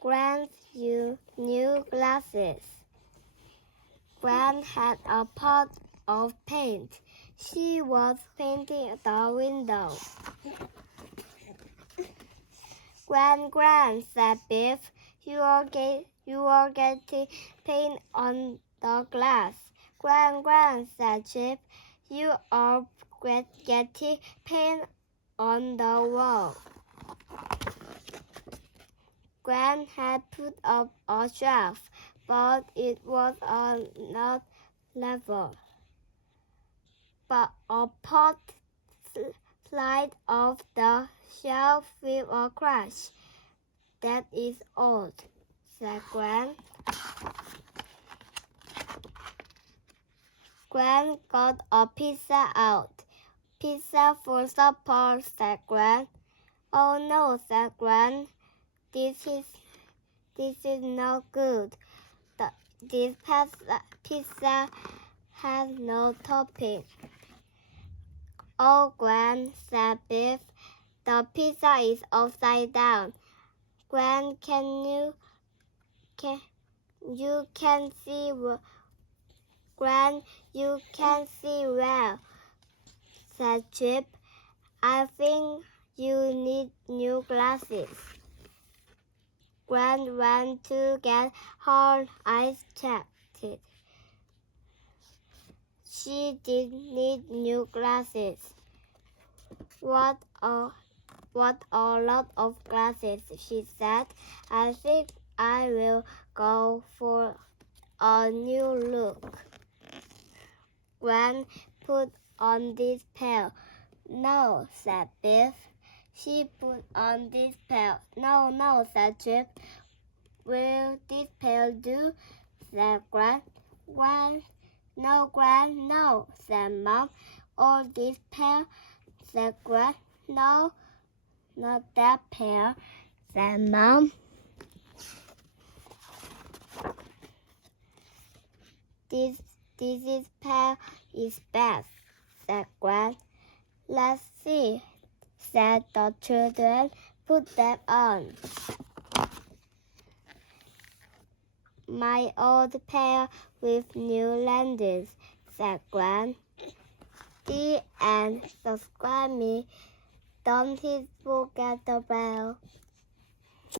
Gran you new glasses. Gran had a pot of paint. She was painting the window. Gran, said Biff, you are getting paint on the glass. Gran, said Chip, you are getting paint on the wall. Gran had put up a shelf, but it was not level. But a pot slid off the shelf with a crash. That is odd, said Gran. Gran got a pizza out. Pizza for supper, said Gran. Oh no, said Gran. This is not good. This pizza has no topping. Oh, Gran, said Biff, the pizza is upside down. Gran, you can see Gran, you can see well, said Chip. I think you need new glasses. Gran ran to get her eyes checked. She did need new glasses. What a lot of glasses, she said. I think I will go for a new look. Gran put on this pair. No, said Biff. She put on this pair. No, said Chip. Will this pair do? Said Gran. Gran, no, said Mom. Or this pair, said Gran. No, not that pair, said Mom. This pair is best, said Gran. Let's see, said the children. Put them on. My old pair with new lenses, said Gran. The end. Subscribe me. Don't forget the bell.